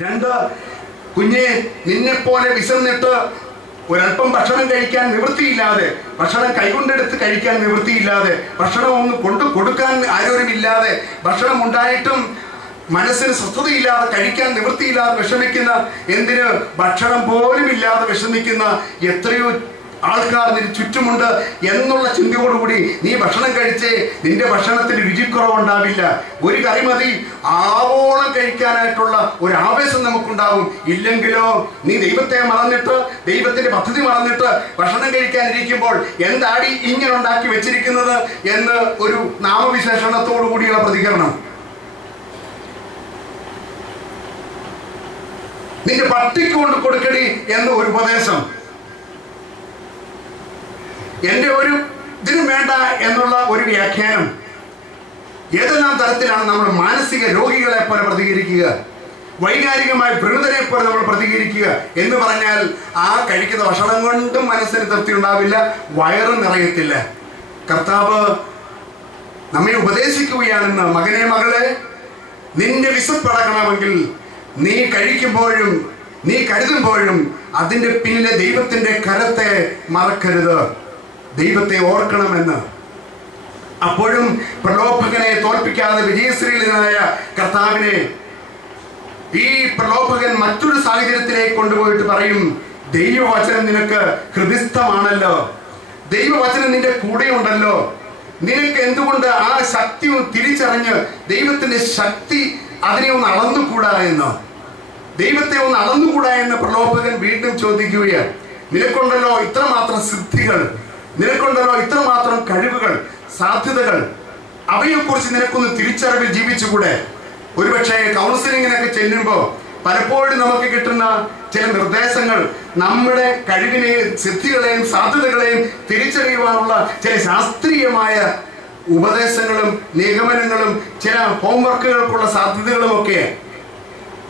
രണ്ട്, കുഞ്ഞെ, നിന്നെപ്പോലെ വിശന്നിട്ട് ഒരല്പം ഭക്ഷണം കഴിക്കാൻ നിവൃത്തിയില്ലാതെ, ഭക്ഷണം കൈകൊണ്ടെടുത്ത് കഴിക്കാൻ നിവൃത്തിയില്ലാതെ, ഭക്ഷണം ഒന്ന് കൊടുക്കാൻ ആരോരുമില്ലാതെ, ഭക്ഷണം ഉണ്ടായിട്ടും മനസ്സിന് സ്വസ്ഥതയില്ലാതെ, കഴിക്കാൻ നിവൃത്തിയില്ലാതെ വിഷമിക്കുന്ന, എന്തിന് ഭക്ഷണം പോലും ഇല്ലാതെ വിഷമിക്കുന്ന എത്രയോ ആൾക്കാർ നിന്റെ ചുറ്റുമുണ്ട് എന്നുള്ള ചിന്തയോടുകൂടി നീ ഭക്ഷണം കഴിച്ചേ നിന്റെ ഭക്ഷണത്തിന് രുചിക്കുറവുണ്ടാവില്ല. ഒരു കറി മതി ആവോളം കഴിക്കാനായിട്ടുള്ള ഒരു ആവേശം നമുക്കുണ്ടാവും. ഇല്ലെങ്കിലോ നീ ദൈവത്തെ മറന്നിട്ട്, ദൈവത്തിന്റെ പദ്ധതി മറന്നിട്ട് ഭക്ഷണം കഴിക്കാനിരിക്കുമ്പോൾ എന്താടി ഇങ്ങനെ ഉണ്ടാക്കി വെച്ചിരിക്കുന്നത് എന്ന് ഒരു നാമവിശേഷണത്തോടു കൂടിയുള്ള പ്രതികരണം. നിന്റെ പട്ടിക്ക് കൊണ്ട് കൊടുക്കടി എന്ന ഒരു ഉപദേശം, എന്റെ ഒരു ഇതിനും വേണ്ട എന്നുള്ള ഒരു വ്യാഖ്യാനം. ഏതെല്ലാം തരത്തിലാണ് നമ്മൾ മാനസിക രോഗികളെ പോലെ പ്രതികരിക്കുക, വൈകാരികമായി വ്രണതരെ പോലെ നമ്മൾ പ്രതികരിക്കുക എന്ന് പറഞ്ഞാൽ ആ കഴിക്കുന്ന ഭക്ഷണം കൊണ്ടും മനസ്സിന് തൃപ്തി ഉണ്ടാവില്ല, വയറ് നിറയത്തില്ല. കർത്താവ് നമ്മെ ഉപദേശിക്കുകയാണെന്ന്, മകനെ മകളെ, നിന്റെ വിശപ്പടക്കണമെങ്കിൽ നീ കഴിക്കുമ്പോഴും നീ കരുതുമ്പോഴും അതിന്റെ പിന്നിലെ ദൈവത്തിന്റെ കരത്തെ മറക്കരുത്, ദൈവത്തെ ഓർക്കണമെന്ന്. അപ്പോഴും പ്രലോഭകനെ തോൽപ്പിക്കാതെ വിജയശ്രീലനായ കർത്താവിനെ ഈ പ്രലോഭകൻ മറ്റൊരു സാഹചര്യത്തിലേക്ക് കൊണ്ടുപോയിട്ട് പറയും, ദൈവവചനം നിനക്ക് ഹൃദിസ്ഥമാണല്ലോ, ദൈവവചനം നിന്റെ കൂടെയുണ്ടല്ലോ, നിനക്ക് എന്തുകൊണ്ട് ആ ശക്തി തിരിച്ചറിഞ്ഞ് ദൈവത്തിന്റെ ശക്തി അതിനെ ഒന്ന് അളന്നുകൂടാ എന്ന്, ദൈവത്തെ ഒന്ന് അളന്നുകൂടാ എന്ന് പ്രലോഭകൻ വീണ്ടും ചോദിക്കുകയാണ്. നിനക്കുണ്ടല്ലോ ഇത്രമാത്രം സിദ്ധികൾ, നിനക്കുണ്ടല്ലോ ഇത്രമാത്രം കഴിവുകൾ, സാധ്യതകൾ, അവയെക്കുറിച്ച് നിനക്കൊന്ന് തിരിച്ചറിവിൽ ജീവിച്ചുകൂടെ? ഒരുപക്ഷെ കൗൺസിലിങ്ങിനൊക്കെ ചെല്ലുമ്പോൾ പലപ്പോഴും നമുക്ക് കിട്ടുന്ന ചില നിർദ്ദേശങ്ങൾ നമ്മുടെ കഴിവിനെയും സിദ്ധികളെയും സാധ്യതകളെയും തിരിച്ചറിയുവാനുള്ള ചില ശാസ്ത്രീയമായ ഉപദേശങ്ങളും നിഗമനങ്ങളും ചില ഹോംവർക്കുകൾക്കുള്ള സാധ്യതകളും ഒക്കെ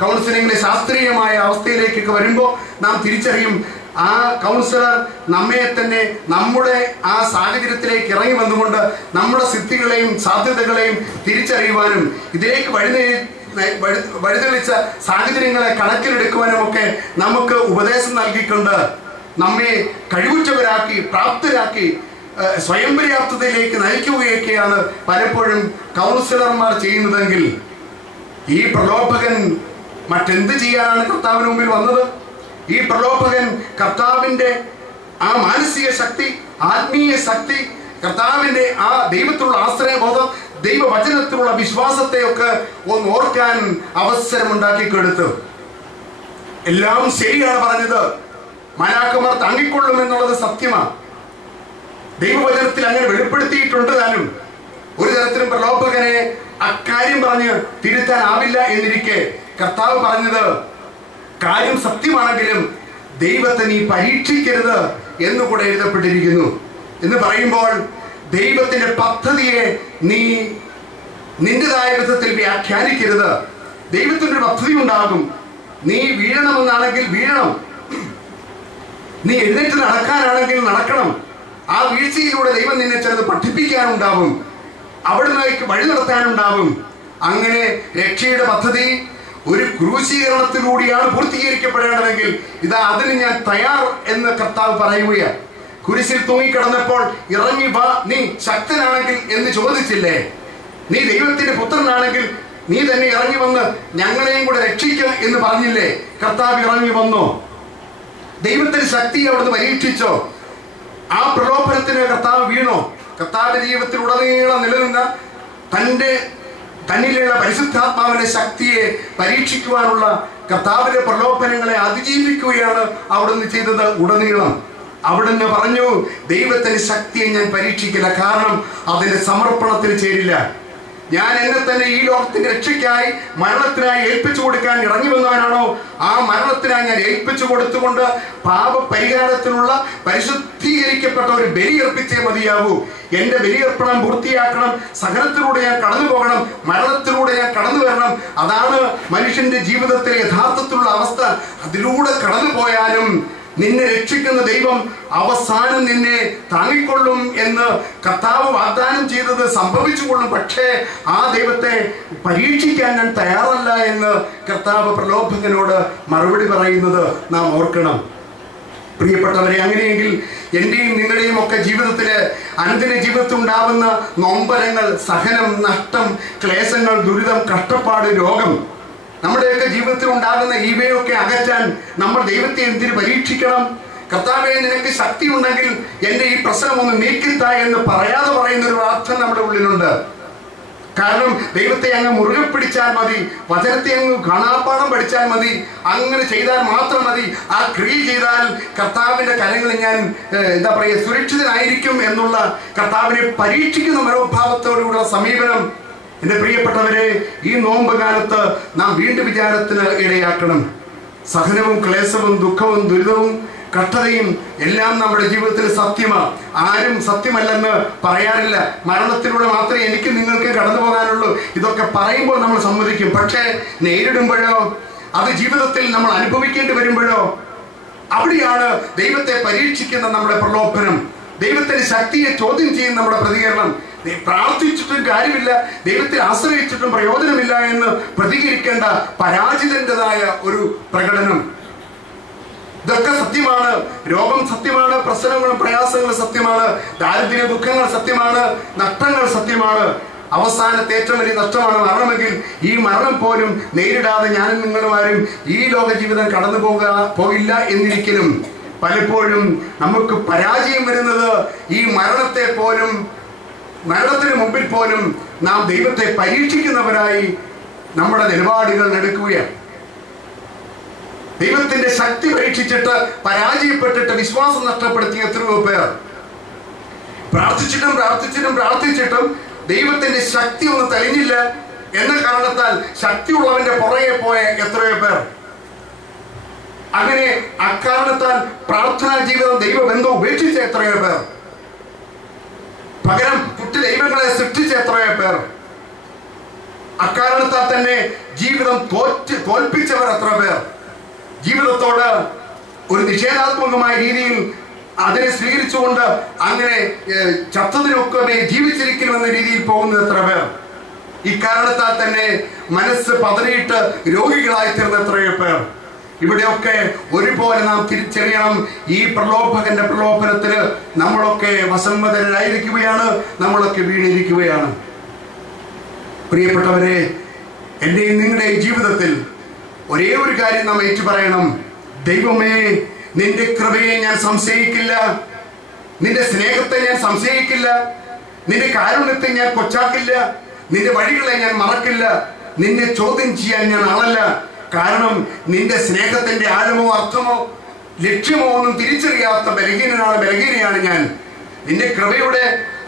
കൗൺസിലിങ്ങിന്റെ ശാസ്ത്രീയമായ അവസ്ഥയിലേക്കൊക്കെ വരുമ്പോൾ നാം തിരിച്ചറിയും, ആ കൗൺസിലർ നമ്മെ തന്നെ നമ്മുടെ ആ സാഹചര്യത്തിലേക്ക് ഇറങ്ങി വന്നുകൊണ്ട് നമ്മുടെ സിദ്ധികളെയും സാധ്യതകളെയും തിരിച്ചറിയുവാനും ഇതിലേക്ക് വഴിതെളിച്ച സാഹചര്യങ്ങളെ കണക്കിലെടുക്കുവാനും ഒക്കെ നമുക്ക് ഉപദേശം നൽകിക്കൊണ്ട് നമ്മെ കഴിവുറ്റവരാക്കി, പ്രാപ്തരാക്കി, സ്വയം പര്യാപ്തതയിലേക്ക് നയിക്കുകയൊക്കെയാണ് പലപ്പോഴും കൗൺസിലർമാർ ചെയ്യുന്നതെങ്കിൽ ഈ പ്രലോഭകൻ മറ്റെന്ത് ചെയ്യാനാണ് കർത്താവിന് മുമ്പിൽ വന്നത്? ഈ പ്രലോഭകൻ കർത്താവിന്റെ ആ മാനസിക ശക്തി, ആത്മീയ ശക്തി, കർത്താവിന്റെ ആ ദൈവത്തിലുള്ള ആശ്രയബോധം, ദൈവവചനത്തിലുള്ള വിശ്വാസത്തെ ഒക്കെ ഒന്ന് ഓർക്കാൻ അവസരമുണ്ടാക്കി കൊടുത്തു. എല്ലാം ശരിയാണ് പറഞ്ഞത്, മാലാഖമാർ താങ്ങിക്കൊള്ളും എന്നുള്ളത് സത്യമാണ്, ദൈവവചനത്തിൽ അങ്ങനെ വെളിപ്പെടുത്തിയിട്ടുണ്ട്. താനും ഒരു തരത്തിലും പ്രലോഭകനെ അക്കാര്യം പറഞ്ഞ് തിരുത്താനാവില്ല എന്നിരിക്കെ കർത്താവ് പറഞ്ഞത് കാര്യം സത്യമാണെങ്കിലും ദൈവത്തെ നീ പരീക്ഷിക്കരുത് എന്നുകൂടെ എഴുതപ്പെട്ടിരിക്കുന്നു എന്ന് പറയുമ്പോൾ ദൈവത്തിന്റെ പദ്ധതിയെ നീ നിന്റേതായ വിധത്തിൽ വ്യാഖ്യാനിക്കരുത്. ദൈവത്തിൻ്റെ പദ്ധതി ഉണ്ടാകും. നീ വീഴണമെന്നാണെങ്കിൽ വീഴണം, നീ എഴുന്നേറ്റ് നടക്കാനാണെങ്കിൽ നടക്കണം. ആ വീഴ്ചയിലൂടെ ദൈവം നിന്നെ ചിലത് പഠിപ്പിക്കാനുണ്ടാവും, അവിടുന്ന് വഴി നടത്താനുണ്ടാവും. അങ്ങനെ രക്ഷയുടെ പദ്ധതി ഒരു ക്രൂശീകരണത്തിലൂടെയാണ് പൂർത്തീകരിക്കപ്പെടേണ്ടതെങ്കിൽ ഇതാ അതിന് ഞാൻ തയ്യാർ എന്ന് കർത്താവ് പറയുകയാണ്. കുരിശിൽ തൂങ്ങിക്കിടന്നപ്പോൾ ഇറങ്ങി വാ, നീ ശക്തനാണെങ്കിൽ എന്ന് ചോദിച്ചില്ലേ? നീ ദൈവത്തിന്റെ പുത്രനാണെങ്കിൽ നീ തന്നെ ഇറങ്ങി വന്ന് ഞങ്ങളെയും കൂടെ രക്ഷിക്കുക എന്ന് പറഞ്ഞില്ലേ? കർത്താവ് ഇറങ്ങി വന്നോ? ദൈവത്തിന്റെ ശക്തി അവിടുന്ന് പരീക്ഷിച്ചോ? ആ പ്രലോഭനത്തിന് കർത്താവ് വീണോ? കർത്താവിന്റെ ജീവിതത്തിൽ ഉടനീളം നിലനിന്ന തന്നിലുള്ള പരിശുദ്ധാത്മാവിന്റെ ശക്തിയെ പരീക്ഷിക്കുവാനുള്ള കർത്താവിന്റെ പ്രലോഭനങ്ങളെ അതിജീവിക്കുകയാണ് അവിടുന്ന് ചെയ്തത്. ഉടനീളം അവിടുന്ന് പറഞ്ഞു, ദൈവത്തിന്റെ ശക്തിയെ ഞാൻ പരീക്ഷിക്കില്ല, കാരണം അതിന്റെ സമർപ്പണത്തിൽ ചേരില്ല. ഞാൻ എന്നെ തന്നെ ഈ ലോകത്തിന്റെ രക്ഷയ്ക്കായി മരണത്തിനായി ഏൽപ്പിച്ചു കൊടുക്കാൻ ഇറങ്ങി വന്നവനാണോ? ആ മരണത്തിനായി ഞാൻ ഏൽപ്പിച്ചു കൊടുത്തുകൊണ്ട് പാപപരിഹാരത്തിനുള്ള പരിശുദ്ധീകരിക്കപ്പെട്ട ഒരു ബലി അർപ്പിച്ചേ മതിയാവൂ. എന്റെ ബലിയർപ്പണം പൂർത്തിയാക്കണം, സഹനത്തിലൂടെ ഞാൻ കടന്നു പോകണം, മരണത്തിലൂടെ ഞാൻ കടന്നു വരണം. അതാണ് മനുഷ്യന്റെ ജീവിതത്തിലെ യഥാർത്ഥത്തിലുള്ള അവസ്ഥ. അതിലൂടെ കടന്നു പോയാലും നിന്നെ രക്ഷിക്കുന്ന ദൈവം അവസാനം നിന്നെ താങ്ങിക്കൊള്ളും എന്ന് കർത്താവ് വാഗ്ദാനം ചെയ്തത് സംഭവിച്ചുകൊള്ളും. പക്ഷേ ആ ദൈവത്തെ പരീക്ഷിക്കാൻ ഞാൻ തയ്യാറല്ല എന്ന് കർത്താവ് പ്രലോഭകനോട് മറുപടി പറയുന്നത് നാം ഓർക്കണം. പ്രിയപ്പെട്ടവരെ, അങ്ങനെയെങ്കിൽ എന്റെയും നിങ്ങളുടെയും ഒക്കെ ജീവിതത്തില് അനുദിന ജീവിതത്തിൽ ഉണ്ടാവുന്ന നൊമ്പരങ്ങൾ, സഹനം, നഷ്ടം, ക്ലേശങ്ങൾ, ദുരിതം, കഷ്ടപ്പാട്, രോഗം, നമ്മുടെയൊക്കെ ജീവിതത്തിൽ ഉണ്ടാകുന്ന ഇവയൊക്കെ അകറ്റാൻ നമ്മൾ ദൈവത്തെ എന്തിന് പരീക്ഷിക്കണം? കർത്താവേ, നിനക്ക് ശക്തി ഉണ്ടെങ്കിൽ എന്റെ ഈ പ്രശ്നം ഒന്ന് നീക്കിത്താ എന്ന് പറയാതെ പറയുന്ന ഒരു പ്രാർത്ഥന നമ്മുടെ ഉള്ളിലുണ്ട്. കാരണം ദൈവത്തെ അങ്ങ് മുറുകെ പിടിച്ചാൽ മതി, വചനത്തെ അങ്ങ് കാണാപ്പാഠം പഠിച്ചാൽ മതി, അങ്ങനെ ചെയ്താൽ മാത്രം മതി, ആ ക്രിയ ചെയ്താൽ കർത്താവിന്റെ കരങ്ങളിൽ ഞാൻ സുരക്ഷിതനായിരിക്കും എന്നുള്ള കർത്താവിനെ പരീക്ഷിക്കുന്ന മനോഭാവത്തോടുള്ള സമീപനം എന്റെ പ്രിയപ്പെട്ടവരെ ഈ നോമ്പ് കാലത്ത് നാം വീണ്ടും വിചാരത്തിന് ഇടയാക്കണം. സഹനവും ക്ലേശവും ദുഃഖവും ദുരിതവും കഷ്ടതയും എല്ലാം നമ്മുടെ ജീവിതത്തിൽ സത്യമാണ്. ആരും സത്യമല്ലെന്ന് പറയാറില്ല. മരണത്തിലൂടെ മാത്രമേ എനിക്ക് നിങ്ങൾക്ക് കടന്നു പോകാനുള്ളൂ. ഇതൊക്കെ പറയുമ്പോൾ നമ്മൾ സമ്മതിക്കും. പക്ഷേ നേരിടുമ്പോഴോ, അത് ജീവിതത്തിൽ നമ്മൾ അനുഭവിക്കേണ്ടി വരുമ്പോഴോ, അവിടെയാണ് ദൈവത്തെ പരീക്ഷിക്കുന്ന നമ്മുടെ പ്രലോഭനം, ദൈവത്തിന്റെ ശക്തിയെ ചോദ്യം ചെയ്യുന്ന നമ്മുടെ പ്രതികരണം. പ്രാർത്ഥിച്ചിട്ടും കാര്യമില്ല, ദൈവത്തെ ആശ്രയിച്ചിട്ടും പ്രയോജനമില്ല എന്ന് പ്രതികരിക്കേണ്ട പരാജിതൻ്റെതായ ഒരു പ്രകടനം. ഇതൊക്കെ സത്യമാണ്. രോഗം സത്യമാണ്, പ്രശ്നങ്ങളും പ്രയാസങ്ങളും സത്യമാണ്, ദാരിദ്ര്യ ദുഃഖങ്ങൾ സത്യമാണ്, നഷ്ടങ്ങൾ സത്യമാണ്. അവസാനത്തെ ഏറ്റവും വലിയ നഷ്ടമാണ് മരണമെങ്കിൽ ഈ മരണം പോലും നേരിടാതെ ഞാനും നിങ്ങളുമാരും ഈ ലോക ജീവിതം കടന്നു പോകില്ല എന്നിരിക്കലും പലപ്പോഴും നമുക്ക് പരാജയം വരുന്നത് ഈ മരണത്തിന് മുമ്പിൽ പോലും നാം ദൈവത്തെ പരീക്ഷിക്കുന്നവരായി നമ്മുടെ നിലപാടുകൾ എടുക്കുകയാണ്. ദൈവത്തിന്റെ ശക്തി പരീക്ഷിച്ചിട്ട് പരാജയപ്പെട്ടിട്ട് വിശ്വാസം നഷ്ടപ്പെടുത്തിയ എത്രയോ പേർ. പ്രാർത്ഥിച്ചിട്ടും ദൈവത്തിന്റെ ശക്തി ഒന്നും തെളിഞ്ഞില്ല എന്ന കാരണത്താൽ ശക്തിയുള്ളവന്റെ പുറകെ പോയ എത്രയോ പേർ. അങ്ങനെ അക്കാരണത്താൽ പ്രാർത്ഥനാ ജീവിതം ദൈവബന്ധം ഉപേക്ഷിച്ച എത്രയോ പേർ. പകരം കുട്ടി ദൈവങ്ങളെ സൃഷ്ടിച്ച എത്രയോ പേർ. അക്കാരണത്താൽ തന്നെ ജീവിതം തോൽപ്പിച്ചവർ എത്ര പേർ. ജീവിതത്തോട് ഒരു നിഷേധാത്മകമായ രീതിയിൽ അതിനെ സ്വീകരിച്ചുകൊണ്ട് അങ്ങനെ ചത്തതിനൊക്കെ ജീവിച്ചിരിക്കണമെന്ന രീതിയിൽ പോകുന്ന എത്ര പേർ. ഇക്കാരണത്താൽ തന്നെ മനസ്സ് പതറിയിട്ട് രോഗികളായി തീർന്ന എത്രയോ പേർ. ഇവിടെയൊക്കെ ഒരുപോലെ നാം തിരിച്ചറിയണം, ഈ പ്രലോഭകന്റെ പ്രലോഭനത്തിന് നമ്മളൊക്കെ വസമ്മതരായിരിക്കുകയാണ്, നമ്മളൊക്കെ വീണിരിക്കുകയാണ്. പ്രിയപ്പെട്ടവരെ, എന്റെയും നിങ്ങളുടെയും ജീവിതത്തിൽ ഒരേ ഒരു കാര്യം നാം ഏറ്റു പറയണം. ദൈവമേ, നിന്റെ കൃപയെ ഞാൻ സംശയിക്കില്ല, നിന്റെ സ്നേഹത്തെ ഞാൻ സംശയിക്കില്ല, നിന്റെ കാരുണ്യത്തെ ഞാൻ കൊച്ചാക്കില്ല, നിന്റെ വഴികളെ ഞാൻ മറക്കില്ല, നിന്നെ ചോദ്യം ചെയ്യാൻ ഞാൻ ആളല്ല. കാരണം നിന്റെ സ്നേഹത്തിന്റെ ആഴമോ അർത്ഥമോ ലക്ഷ്യമോ ഒന്നും തിരിച്ചറിയാത്ത ബലഹീനയാണ് ഞാൻ. നിന്റെ കൃപയുടെ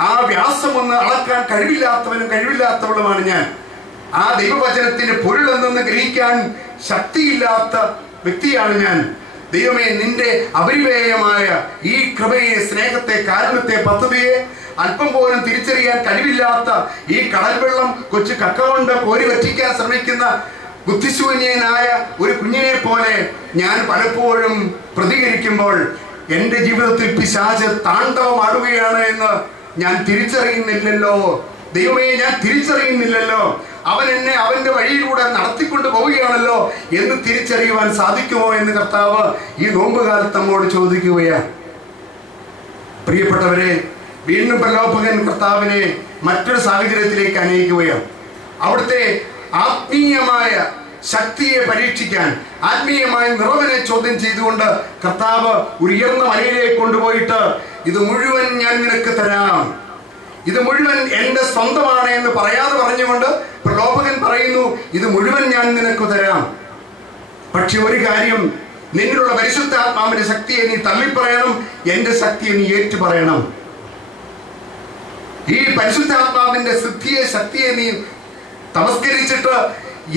ആ വ്യാസമൊന്ന് അളക്കാൻ കഴിവില്ലാത്തവളുമാണ് ഞാൻ. ആ ദൈവവചനത്തിന്റെ പൊരുളെന്തെന്ന് ഗ്രഹിക്കാൻ ശക്തിയില്ലാത്ത വ്യക്തിയാണ് ഞാൻ. ദൈവമേ, നിന്റെ അപരിമേയമായ ഈ കൃപയെ, സ്നേഹത്തെ, കാരുണ്യത്തെ, പദ്ധതിയെ അല്പം പോലും തിരിച്ചറിയാൻ കഴിവില്ലാത്ത ഈ കടൽ വെള്ളം കൊച്ചു കക്ക കൊണ്ട് കോരി വറ്റിക്കാൻ ശ്രമിക്കുന്ന ബുദ്ധിശൂന്യനായ ഒരു കുഞ്ഞിനെ പോലെ ഞാൻ പലപ്പോഴും പ്രതികരിക്കുമ്പോൾ എൻ്റെ ജീവിതത്തിൽ പിശാച് താണ്ഡവമാടുകയാണ് എന്ന് ഞാൻ തിരിച്ചറിയുന്നില്ലല്ലോ. ദൈവമേ, ഞാൻ തിരിച്ചറിയുന്നില്ലല്ലോ. അവൻ എന്നെ അവന്റെ വഴിയിലൂടെ നടത്തിക്കൊണ്ട് പോവുകയാണല്ലോ എന്ന് തിരിച്ചറിയുവാൻ സാധിക്കുമോ എന്ന് കർത്താവ് ഈ നോമ്പുകാലത്ത് നമ്മോട് ചോദിക്കുകയാണ്. പ്രിയപ്പെട്ടവരെ, വീണ്ടും പ്രലോഭകൻ കർത്താവിനെ മറ്റൊരു സാഹചര്യത്തിലേക്ക് അനയിക്കുകയാണ്. അവിടുത്തെ ആത്മീയമായ ശക്തിയെ പരീക്ഷിക്കാൻ, ആത്മീയമായ നിറവിനെ ചോദ്യം ചെയ്തുകൊണ്ട് കർത്താവ് ഉയർന്ന മലയിലേക്ക് കൊണ്ടുപോയിട്ട് ഇത് മുഴുവൻ ഞാൻ നിനക്ക് തരാം, ഇത് മുഴുവൻ എന്റെ സ്വന്തമാണ് എന്ന് പറയാതെ പറഞ്ഞുകൊണ്ട് പ്രലോഭകൻ പറയുന്നു, ഇത് മുഴുവൻ ഞാൻ നിനക്ക് തരാം. പക്ഷെ ഒരു കാര്യം, നിന്നിലുള്ള പരിശുദ്ധാത്മാവിന്റെ ശക്തിയെ നീ തള്ളിപ്പറയണം, എന്റെ ശക്തിയെ നീ ഏറ്റുപറയണം. ഈ പരിശുദ്ധാത്മാവിന്റെ ശക്തിയെ നീ തമസ്കരിച്ചിട്ട്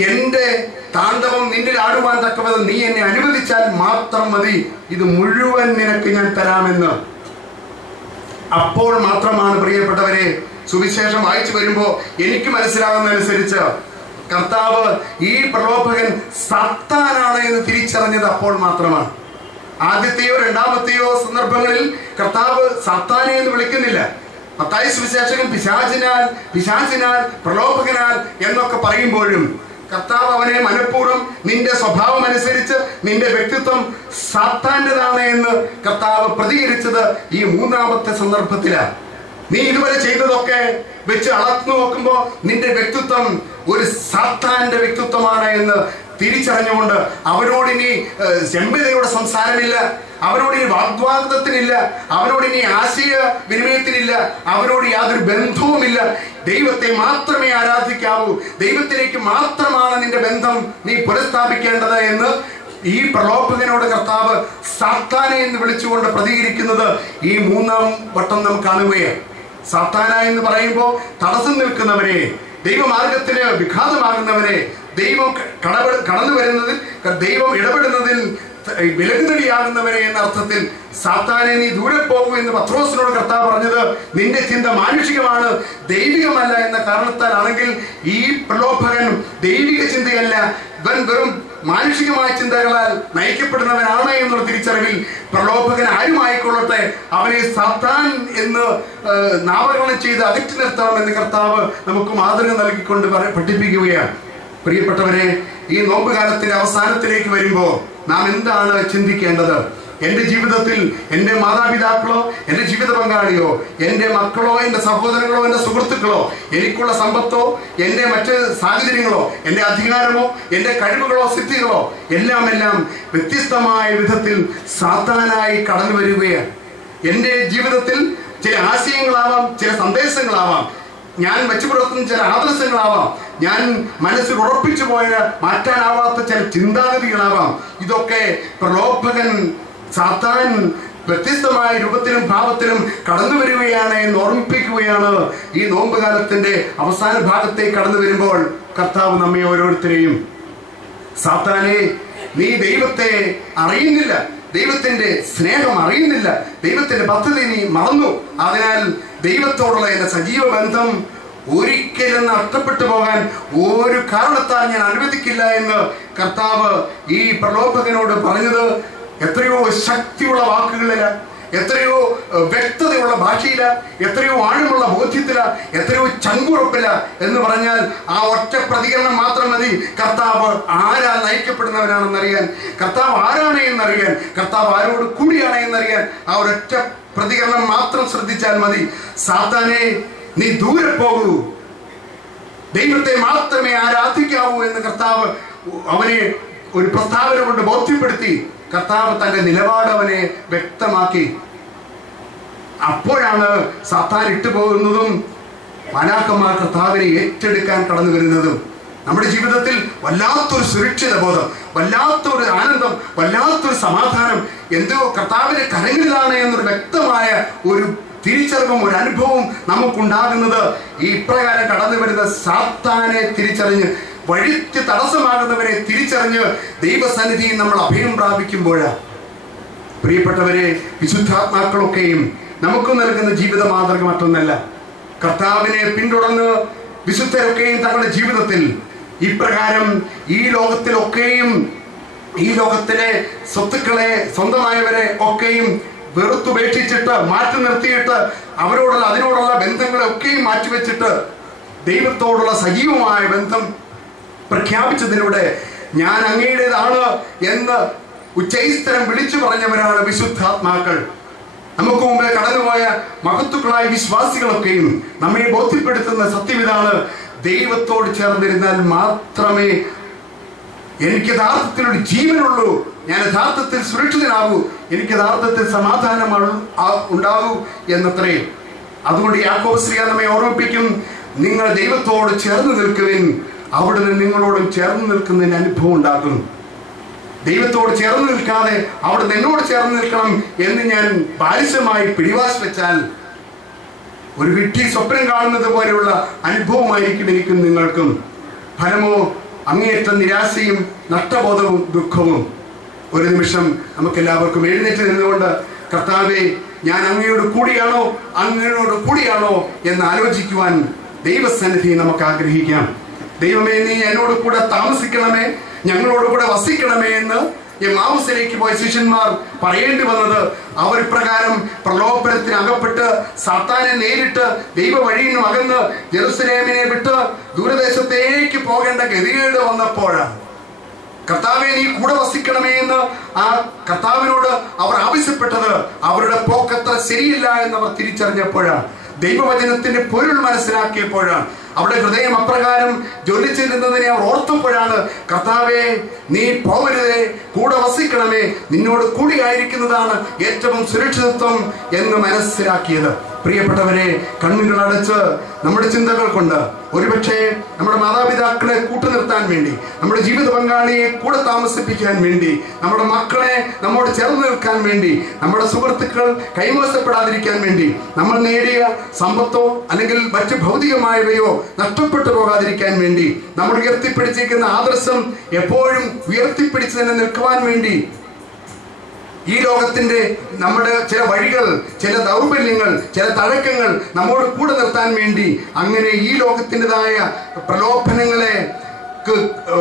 എന്റെ താണ്ഡവം നിന്നിൽ ആടുവാൻ തക്കവത് നീ എന്നെ അനുവദിച്ചാൽ മാത്രം മതി, ഇത് മുഴുവൻ നിനക്ക് ഞാൻ തരാമെന്ന്. അപ്പോൾ മാത്രമാണ് പ്രിയപ്പെട്ടവരെ, സുവിശേഷം വായിച്ചു വരുമ്പോ എനിക്ക് മനസ്സിലാകുന്നതനുസരിച്ച് കർത്താവ് ഈ പ്രലോഭകൻ സാത്താനാണ് എന്ന് തിരിച്ചറിഞ്ഞത് അപ്പോൾ മാത്രമാണ്. ആദ്യത്തെയോ രണ്ടാമത്തെയോ സന്ദർഭങ്ങളിൽ കർത്താവ് സാത്താനെ എന്ന് വിളിക്കുന്നില്ല. മത്തായി സുവിശേഷകൻ പിശാചിനാൽ പ്രലോഭകനാൽ എന്നൊക്കെ പറയുമ്പോഴും കർത്താവ് അവനെ മനഃപൂർവ്വം നിന്റെ സ്വഭാവം അനുസരിച്ച് നിന്റെ വ്യക്തിത്വം സാത്താന്റേതാണ് എന്ന് കർത്താവ് പ്രതികരിച്ചത് ഈ മൂന്നാമത്തെ സന്ദർഭത്തിലാണ്. നീ ഇതുവരെ ചെയ്തതൊക്കെ വെച്ച് അളന്നു നോക്കുമ്പോൾ നിന്റെ വ്യക്തിത്വം ഒരു സാത്താന്റെ വ്യക്തിത്വമാണ് എന്ന് തിരിച്ചറിഞ്ഞുകൊണ്ട് അവരോട് ഇനി ചെമ്പതയുടെ സംസാരമില്ല, അവരോട് ഇനി വാഗ്വാദത്തിനില്ല, അവരോട് ഇനി ആശയ വിനിമയത്തിനില്ല, അവരോട് യാതൊരു ബന്ധവുമില്ല. ദൈവത്തെ മാത്രമേ ആരാധിക്കാവൂ, ദൈവത്തിലേക്ക് മാത്രമാണ് നിന്റെ ബന്ധം നീ പുനഃസ്ഥാപിക്കേണ്ടത് എന്ന് ഈ പ്രലോഭകനോട് കർത്താവ് സാത്താനെ എന്ന് വിളിച്ചുകൊണ്ട് പ്രതികരിക്കുന്നത് ഈ മൂന്നാം വട്ടം നാം കാണുകയാണ്. സാത്താന എന്ന് പറയുമ്പോൾ തടസ്സം നിൽക്കുന്നവരെ, ദൈവമാർഗത്തിന് വിഘാതമാകുന്നവരെ, ദൈവം കടന്നു വരുന്നതിൽ, ദൈവം ഇടപെടുന്നതിൽ വിലകുതടിയാകുന്നവരെ എന്ന അർത്ഥത്തിൽ സാത്താനെ നീ ദൂരെ പോകൂ എന്ന് പത്രോസിനോട് കർത്താവ് പറഞ്ഞത് നിന്റെ ചിന്ത മാനുഷികമാണ്, ദൈവികമല്ല എന്ന കാരണത്താലാണെങ്കിൽ ഈ പ്രലോഭകൻ ദൈവിക ചിന്തയല്ല, ഇവൻ വെറും മാനുഷികമായ ചിന്തകളാൽ നയിക്കപ്പെടുന്നവനാണ് എന്നുള്ള തിരിച്ചറിവിൽ പ്രലോഭകൻ ആരുമായിക്കൊള്ളട്ടെ അവനെ സാത്താൻ എന്ന് നാമകരണം ചെയ്ത് അകറ്റി നിർത്തണമെന്ന് കർത്താവ് നമുക്ക് മാതൃക നൽകിക്കൊണ്ട് പഠിപ്പിക്കുകയാണ്. പ്രിയപ്പെട്ടവരെ, ഈ നോമ്പ് കാലത്തിന്റെ അവസാനത്തിലേക്ക് വരുമ്പോൾ നാം എന്താണ് ചിന്തിക്കേണ്ടത്? എൻ്റെ ജീവിതത്തിൽ എൻ്റെ മാതാപിതാക്കളോ, എൻ്റെ ജീവിത പങ്കാളിയോ, എൻ്റെ മക്കളോ, എൻ്റെ സഹോദരങ്ങളോ, എൻ്റെ സുഹൃത്തുക്കളോ, എനിക്കുള്ള സമ്പത്തോ, എൻ്റെ മറ്റ് സാഹചര്യങ്ങളോ, എൻ്റെ അധികാരമോ, എൻ്റെ കഴിവുകളോ, സിദ്ധികളോ എല്ലാം വ്യത്യസ്തമായ വിധത്തിൽ സാത്താനായി കടന്നു വരികയാണ്. എൻ്റെ ജീവിതത്തിൽ ചില ആശയങ്ങളാവാം, ചില സന്ദേശങ്ങളാവാം, ഞാൻ വെച്ചു പുലർത്തുന്ന ചില ആദർശങ്ങളാവാം, ഞാൻ മനസ്സിൽ ഉറപ്പിച്ചു പോയ മാറ്റാനാവാത്ത ചില ചിന്താഗതികളാവാം. ഇതൊക്കെ പ്രലോഭകൻ സാത്താൻ വ്യത്യസ്തമായ രൂപത്തിലും ഭാവത്തിലും കടന്നു വരികയാണ് എന്ന് ഓർമ്മിപ്പിക്കുകയാണ്. ഈ നോമ്പ് കാലത്തിന്റെ അവസാന ഭാഗത്തേക്ക് കടന്നു വരുമ്പോൾ കർത്താവ് നമ്മെ ഓരോരുത്തരെയും, സാത്താനെ നീ ദൈവത്തെ അറിയുന്നില്ല, ദൈവത്തിന്റെ സ്നേഹം അറിയുന്നില്ല, ദൈവത്തിന്റെ പദ്ധതി നീ മറന്നു, അതിനാൽ ദൈവത്തോടുള്ള എൻ്റെ സജീവ ബന്ധം ഒരിക്കലും നഷ്ടപ്പെട്ടു പോകാൻ ഒരു കാരണത്താൽ ഞാൻ അനുവദിക്കില്ല എന്ന് കർത്താവ് ഈ പ്രലോഭകനോട് പറഞ്ഞത് എത്രയോ ശക്തിയുള്ള വാക്കുകളില, എത്രയോ വ്യക്തതയുള്ള ഭാഷയില, എത്രയോ ആഴമുള്ള ബോധ്യത്തില, എത്രയോ ചങ്കുറപ്പില്ല എന്ന് പറഞ്ഞാൽ ആ ഒറ്റ പ്രതികരണം മാത്രം മതി കർത്താവ് ആരാ നയിക്കപ്പെടുന്നവനാണെന്നറിയാൻ, കർത്താവ് ആരാണ് എന്നറിയാൻ, കർത്താവ് ആരോട് കൂടിയാണ് എന്നറിയാൻ. ആ ഒരൊറ്റ പ്രതികരണം മാത്രം ശ്രദ്ധിച്ചാൽ മതി. സാത്താനെ നീ ദൂരെ പോകൂ, ദൈവത്തെ മാത്രമേ ആരാധിക്കാവൂ എന്ന് കർത്താവ് അവനെ ഒരു പ്രസ്താവന കൊണ്ട് ബോധ്യപ്പെടുത്തി. കർത്താവ് തന്റെ നിലപാട് അവനെ വ്യക്തമാക്കി. അപ്പോഴാണ് സാത്താൻ ഇട്ടുപോകുന്നതും മാലാഖമാർ കർത്താവിനെ ഏറ്റെടുക്കാൻ കടന്നു വരുന്നതും. നമ്മുടെ ജീവിതത്തിൽ വല്ലാത്തൊരു സുരക്ഷിത ബോധം, വല്ലാത്തൊരു ആനന്ദം, വല്ലാത്തൊരു സമാധാനം, എന്തോ കർത്താവിന്റെ കരങ്ങളിലാണ് എന്നൊരു വ്യക്തമായ ഒരു തിരിച്ചറിവും ഒരു അനുഭവവും നമുക്കുണ്ടാകുന്നത് ഈ ഇപ്രകാരം കടന്നു വരുന്ന സാത്താനെ തിരിച്ചറിഞ്ഞ്, വഴിക്ക് തടസ്സമാകുന്നവരെ തിരിച്ചറിഞ്ഞ് ദൈവസന്നിധിയിൽ നമ്മൾ അഭയം പ്രാപിക്കുമ്പോഴാണ്. പ്രിയപ്പെട്ടവരെ, വിശുദ്ധാത്മാക്കളൊക്കെയും നമുക്ക് നൽകുന്ന ജീവിത മാതൃക മറ്റൊന്നല്ല. കർത്താവിനെ പിന്തുടർന്ന് വിശുദ്ധരൊക്കെയും തങ്ങളുടെ ജീവിതത്തിൽ ഇപ്രകാരം ഈ ലോകത്തിലൊക്കെയും, ഈ ലോകത്തിലെ സ്വത്തുക്കളെ, സ്വന്തമായവരെ ഒക്കെയും വെറുത്തുപേക്ഷിച്ചിട്ട്, മാറ്റി നിർത്തിയിട്ട്, അതിനോടുള്ള ബന്ധങ്ങളെ ഒക്കെയും മാറ്റിവെച്ചിട്ട് ദൈവത്തോടുള്ള സജീവമായ ബന്ധം പ്രഖ്യാപിച്ചതിലൂടെ ഞാൻ അങ്ങയുടേതാണ് എന്ന് ഉച്ചൈസ്തരം വിളിച്ചു പറഞ്ഞവരാണ് വിശുദ്ധാത്മാക്കൾ. നമുക്ക് മുമ്പേ കടന്നുപോയ മഹത്തുക്കളായ വിശ്വാസികളൊക്കെയും നമ്മെ ബോധ്യപ്പെടുത്തുന്ന സത്യം ഇതാണ്: ദൈവത്തോട് ചേർന്നിരുന്നാൽ മാത്രമേ എനിക്ക് യഥാർത്ഥത്തിലൊരു ജീവനുള്ളൂ, ഞാൻ യഥാർത്ഥത്തിൽ സുരക്ഷിതനാകൂ, എനിക്ക് യഥാർത്ഥത്തിൽ സമാധാനം ഉണ്ടാകൂ എന്നത്രേ. അതുകൊണ്ട് യാക്കോബ് ശ്ലീഹ നമ്മെ ഓർമ്മിപ്പിക്കും, നിങ്ങൾ ദൈവത്തോട് ചേർന്ന് നിൽക്കുവിൻ, അവിടുന്ന് നിങ്ങളോടും ചേർന്ന് നിൽക്കുന്നതിന് അനുഭവം ഉണ്ടാകും. ദൈവത്തോട് ചേർന്ന് നിൽക്കാതെ അവിടുന്ന് എന്നോട് ചേർന്ന് നിൽക്കണം എന്ന് ഞാൻ ബാലിശമായി പിടിവാശി വെച്ചാൽ ഒരു വിഡ്ഢി സ്വപ്നം കാണുന്നത് പോലെയുള്ള അനുഭവമായിരിക്കും എനിക്കും നിങ്ങൾക്കും. ഫലമോ അങ്ങേയറ്റം നിരാശയും നഷ്ടബോധവും ദുഃഖവും. ഒരു നിമിഷം നമുക്കെല്ലാവർക്കും എഴുന്നേറ്റ് നിന്നുകൊണ്ട്, കർത്താവേ, ഞാൻ അങ്ങയോട് കൂടിയാണോ എന്ന് ആലോചിക്കുവാൻ ദൈവസന്നിധി നമുക്ക് ആഗ്രഹിക്കാം. ദൈവമേ, നീ എന്നോട് കൂടെ താമസിക്കണമേ, ഞങ്ങളോട് കൂടെ വസിക്കണമേ എന്ന് എമ്മാവുസിലേക്ക് പോയ ശിഷ്യന്മാർ പറയേണ്ടി വന്നത്, അവർ ഇപ്രകാരം പ്രലോഭനത്തിന് അകപ്പെട്ട് സാത്താനെ നേരിട്ട് ദൈവ വഴിയിൽ നിന്നും അകന്ന് ജെറുസലേമിനെ വിട്ട് ദൂരദേശത്തേക്ക് പോകേണ്ട ഗതികേട് വന്നപ്പോഴാണ് കർത്താവെ നീ കൂടെ വസിക്കണമേ എന്ന് ആ കർത്താവിനോട് അവർ ആവശ്യപ്പെട്ടത്. അവരുടെ പോക്കത്ര ശരിയില്ല എന്നവർ തിരിച്ചറിഞ്ഞപ്പോഴാണ്, ദൈവവചനത്തിന്റെ പൊരുൾ മനസ്സിലാക്കിയപ്പോഴാണ്, അവിടെ ഹൃദയം അപ്രകാരം ജ്വലിച്ചിരുന്നതിനെ അവർ ഓർത്തപ്പോഴാണ്, കർത്താവെ നീ പോകരുതേ, കൂടെ വസിക്കണമേ, നിന്നോട് കൂടിയായിരിക്കുന്നതാണ് ഏറ്റവും സുരക്ഷിതത്വം എന്ന് മനസ്സിലാക്കിയത്. പ്രിയപ്പെട്ടവരെ, കണ്ണുകൾ അടച്ച് നമ്മുടെ ചിന്തകൾ കൊണ്ട് ഒരുപക്ഷെ നമ്മുടെ മാതാപിതാക്കളെ കൂട്ടുനിർത്താൻ വേണ്ടി, നമ്മുടെ ജീവിത പങ്കാളിയെ കൂടെ താമസിപ്പിക്കാൻ വേണ്ടി, നമ്മുടെ മക്കളെ നമ്മോട് ചേർന്ന് നിൽക്കാൻ വേണ്ടി, നമ്മുടെ സുഹൃത്തുക്കൾ കൈമോശപ്പെടാതിരിക്കാൻ വേണ്ടി, നമ്മൾ നേടിയ സമ്പത്തോ അല്ലെങ്കിൽ മറ്റ് ഭൗതികമായവയോ നഷ്ടപ്പെട്ടു പോകാതിരിക്കാൻ വേണ്ടി, നമ്മൾ ഉയർത്തിപ്പിടിച്ചിരിക്കുന്ന ആദർശം എപ്പോഴും ഉയർത്തിപ്പിടിച്ച് തന്നെ നിൽക്കുവാൻ വേണ്ടി, ഈ ലോകത്തിന്റെ നമ്മുടെ ചില വഴികൾ, ചില ദൗർബല്യങ്ങൾ, ചില തഴക്കങ്ങൾ നമ്മോട് കൂടെ നിർത്താൻ വേണ്ടി, അങ്ങനെ ഈ ലോകത്തിൻ്റെതായ പ്രലോഭനങ്ങളെ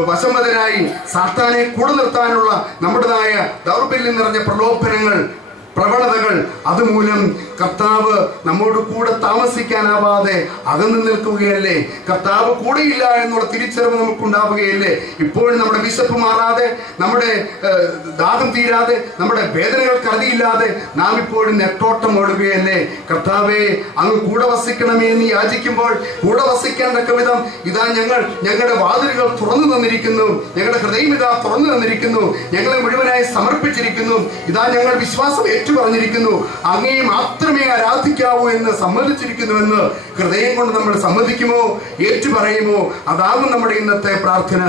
വശംവദനായി സാത്താനെ കൂടെ നിർത്താനുള്ള നമ്മുടേതായ ദൗർബല്യം നിറഞ്ഞ പ്രലോഭനങ്ങൾ, പ്രവണതകൾ, അതുമൂലം കർത്താവ് നമ്മോട് കൂടെ താമസിക്കാനാവാതെ അകന്നു നിൽക്കുകയല്ലേ? കർത്താവ് കൂടെയില്ല എന്നുള്ള തിരിച്ചറിവ് നമുക്കുണ്ടാവുകയല്ലേ? ഇപ്പോഴും നമ്മുടെ വിശപ്പ് മാറാതെ, നമ്മുടെ ദാഹം തീരാതെ, നമ്മുടെ വേദനകൾ കരുതിയില്ലാതെ നാം ഇപ്പോഴും നെട്ടോട്ടം ഓടുകയല്ലേ? കർത്താവെ അങ്ങ് കൂടെ വസിക്കണമേ എന്ന് യാചിക്കുമ്പോൾ കൂടെ വസിക്കാൻ തക്ക വിധം ഇതാ ഞങ്ങളുടെ വാതിലുകൾ തുറന്നു തന്നിരിക്കുന്നു, ഞങ്ങളുടെ ഹൃദയം ഇതാ തുറന്നു തന്നിരിക്കുന്നു, ഞങ്ങളെ മുഴുവനായി സമർപ്പിച്ചിരിക്കുന്നു, ഇതാ ഞങ്ങൾ വിശ്വാസം പറഞ്ഞിരിക്കുന്നു, അങ്ങേ മാത്രമേ ആരാധിക്കാവൂ എന്ന് സമ്മതിച്ചിരിക്കുന്നുവെന്ന് ഹൃദയം കൊണ്ട് നമ്മൾ സമ്മതിക്കുമോ, ഏറ്റുപറയുമോ? അതാകും നമ്മുടെ ഇന്നത്തെ പ്രാർത്ഥന.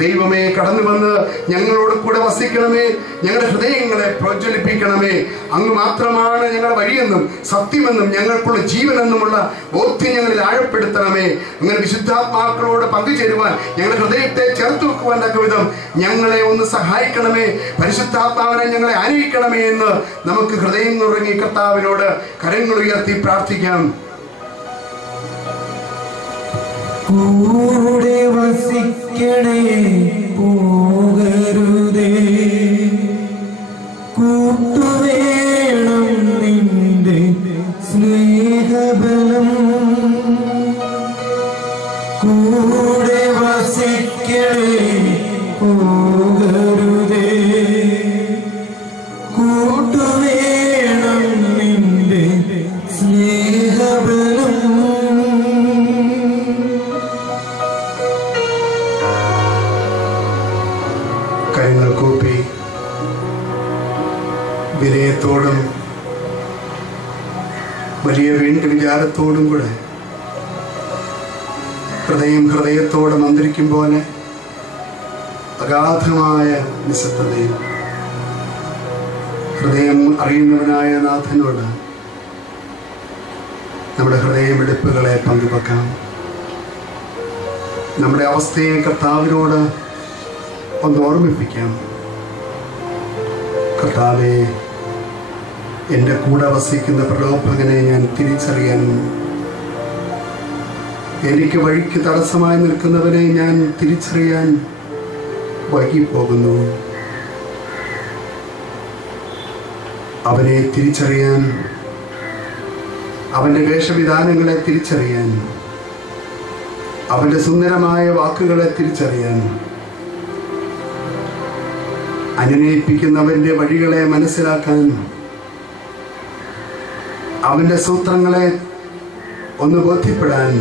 ദൈവമേ, കടന്നു വന്ന് ഞങ്ങളോട് കൂടെ വസിക്കണമേ, ഞങ്ങളുടെ ഹൃദയങ്ങളെ പ്രോജ്വലിപ്പിക്കണമേ. അങ്ങ് മാത്രമാണ് ഞങ്ങളുടെ വഴിയെന്നും സത്യമെന്നും ഞങ്ങൾക്കുള്ള ജീവനെന്നുമുള്ള ബോധ്യം ഞങ്ങളിൽ ആഴപ്പെടുത്തണമേ. അങ്ങനെ വിശുദ്ധാത്മാക്കളോട് പങ്കുചേരുവാൻ, ഞങ്ങളുടെ ഹൃദയത്തെ ചേർത്ത് വെക്കുവാൻ തക്ക വിധം ഞങ്ങളെ ഒന്ന് സഹായിക്കണമേ. പരിശുദ്ധാത്മാവിനെ ഞങ്ങളെ അനുഗ്രഹിക്കണമേ എന്ന് നമുക്ക് ഹൃദയം നുറങ്ങി കർത്താവിനോട് കരങ്ങൾ ഉയർത്തി പ്രാർത്ഥിക്കാം. കൂടെ വസിക്കണേ, പോകരുതേ, കൂട്ടുവേണം നിന്റെ സ്നേഹബലം. കൂടെ വസിക്കണേ, പോകരുതേ, കൂട്ടുവേണം നിന്റെ സ്നേഹബലം. കരങ്ങൾ കൂപ്പി വിനയത്തോടും വലിയ വീണ്ടും വിചാരത്തോടും കൂടെ ഹൃദയത്തോടെ മന്ത്രിക്കും പോലെ അഗാധമായ നിശബ്ദതയും ഹൃദയം അറിയുന്നവനായ നാഥനോട് നമ്മുടെ ഹൃദയമെടുപ്പുകളെ പങ്കുവെക്കാം. നമ്മുടെ അവസ്ഥയെ കർത്താവിനോട് ഒന്ന് ഓർമ്മിപ്പിക്കാം. കർത്താവേ, എൻ്റെ കൂടെ വസിക്കുന്ന പ്രലോഭകനെ ഞാൻ തിരിച്ചറിയാൻ, എനിക്ക് വഴിക്ക് തടസ്സമായി നിൽക്കുന്നവനെ ഞാൻ തിരിച്ചറിയാൻ വൈകിപ്പോകുന്നു. അവനെ തിരിച്ചറിയാൻ, അവൻ്റെ വേഷവിധാനങ്ങളെ തിരിച്ചറിയാൻ, അവൻ്റെ സുന്ദരമായ വാക്കുകളെ തിരിച്ചറിയാൻ, അനുനയിപ്പിക്കുന്നവന്റെ വഴികളെ മനസ്സിലാക്കാൻ, അവന്റെ സൂത്രങ്ങളെ ഒന്ന് ബോധ്യപ്പെടാൻ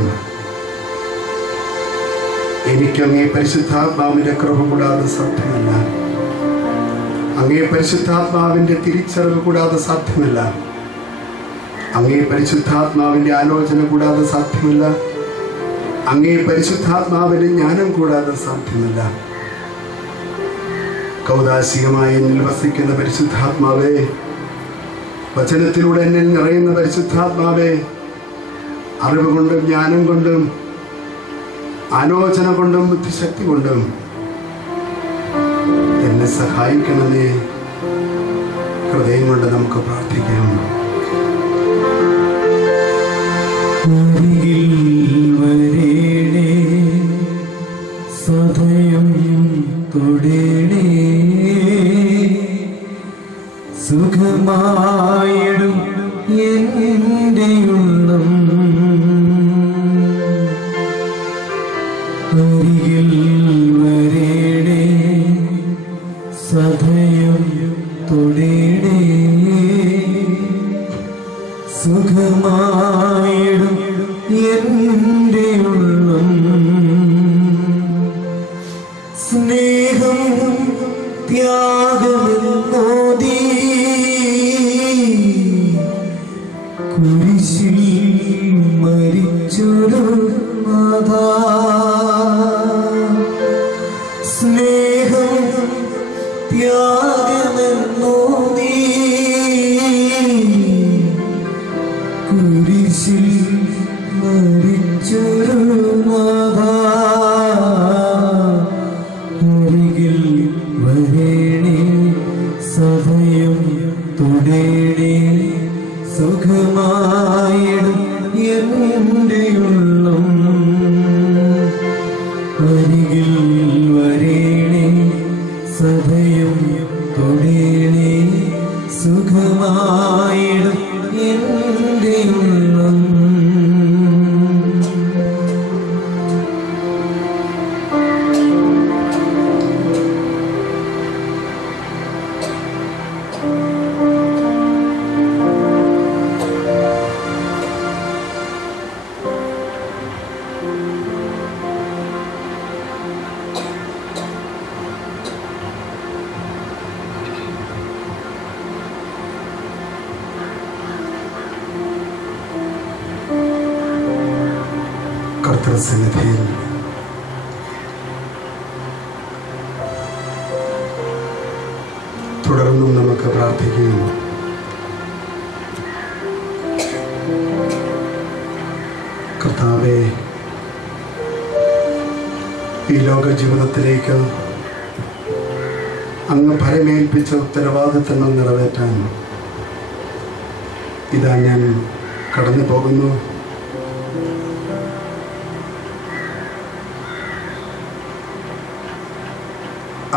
എനിക്കങ്ങേ പരിശുദ്ധാത്മാവിന്റെ കൃപ കൂടാതെ സാധ്യമല്ല. അങ്ങേ പരിശുദ്ധാത്മാവിന്റെ തിരിച്ചറിവ് കൂടാതെ സാധ്യമല്ല. അങ്ങേ പരിശുദ്ധാത്മാവിന്റെ ആലോചന കൂടാതെ സാധ്യമല്ല. അങ്ങേ പരിശുദ്ധാത്മാവിന്റെ ജ്ഞാനം കൂടാതെ സാധ്യമല്ല. കൗദാശികമായി എന്നിൽ വസിക്കുന്ന പരിശുദ്ധാത്മാവേ, വചനത്തിലൂടെ എന്നിൽ നിറയുന്ന പരിശുദ്ധാത്മാവേ, അറിവ് കൊണ്ടും ജ്ഞാനം കൊണ്ടും ആലോചന കൊണ്ടും ബുദ്ധിശക്തി കൊണ്ടും എന്നെ സഹായിക്കണമേ. ഹൃദയം കൊണ്ട് നമുക്ക് പ്രാർത്ഥിക്കാം. സദയം തൊടേണേ സുഖമായിടും എൻ്റെ ഉള്ളം അരികിൽ വരേണേ സദയം തൊടേണേ സുഖമായിടും എൻ്റെ ഉള്ളം സ്നേഹം ത്യാഗമെന്നോദി കുരിശിൽ മരിച്ചൊരു നാഥാ സ്നേഹം ത്യാഗമെന്നോദി കുരിശിൽ മരിച്ചൊരു നാഥാ അരികിൽ വരേണേ സദയം തൊടേണേ സുഖമായിടും എൻ്റെ ഉള്ളം അരികിൽ വരേണേ സദയം തൊടേണേ സുഖമായിടും എൻ്റെ ഉള്ളം കർത്തൃസന്നിധിയിൽ തുടർന്നും നമുക്ക് പ്രാർത്ഥിക്കുന്നു. കർത്താവേ, ഈ ലോക ജീവിതത്തിലേക്ക് അങ്ങ് ഫലമേൽപ്പിച്ച ഉത്തരവാദിത്തങ്ങൾ നിറവേറ്റാൻ ഇതാ ഞാൻ കടന്നു പോകുന്നു.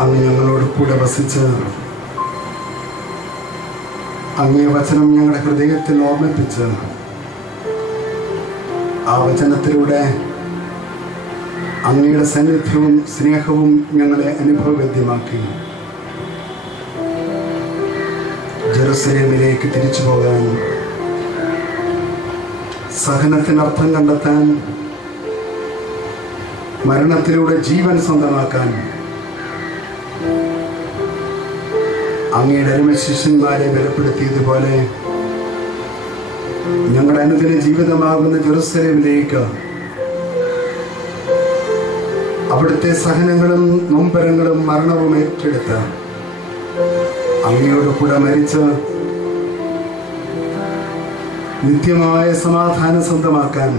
അങ്ങ് ഞങ്ങളോട് കൂടെ വസിച്ച് അങ്ങേ വചനം ഞങ്ങളുടെ ഹൃദയത്തിൽ ഓർമ്മിപ്പിച്ച് ആ വചനത്തിലൂടെ അങ്ങയുടെ സാന്നിധ്യവും സ്നേഹവും ഞങ്ങളെ അനുഭവവേദ്യമാക്കി ജെറുസലേമിലേക്ക് തിരിച്ചു പോകാൻ, സഹനത്തിനർത്ഥം കണ്ടെത്താൻ, മരണത്തിലൂടെ ജീവൻ സ്വന്തമാക്കാൻ അങ്ങയുടെ അരുമശിഷ്യന്മാരെ ബലപ്പെടുത്തിയതുപോലെ ഞങ്ങളുടെ അനുദിന ജീവിതമാകുന്ന ജെറുസലേമിലേക്ക് അവിടുത്തെ സഹനങ്ങളും നൊമ്പരങ്ങളും മരണവും ഏറ്റെടുത്ത് അങ്ങയോട് കൂടെ മരിച്ച് നിത്യമായ സമാധാനം സ്വന്തമാക്കാൻ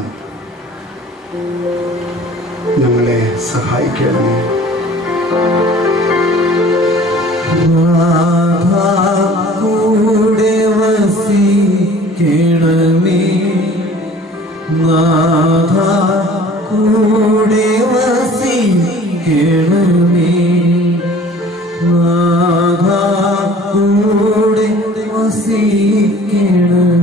ഞങ്ങളെ സഹായിക്കണമേ. കൂടെ വസിക്കണമേ നാഥ, കൂടെ വസിക്കണമേ നാഥ, കൂടെ വസിക്കണമേ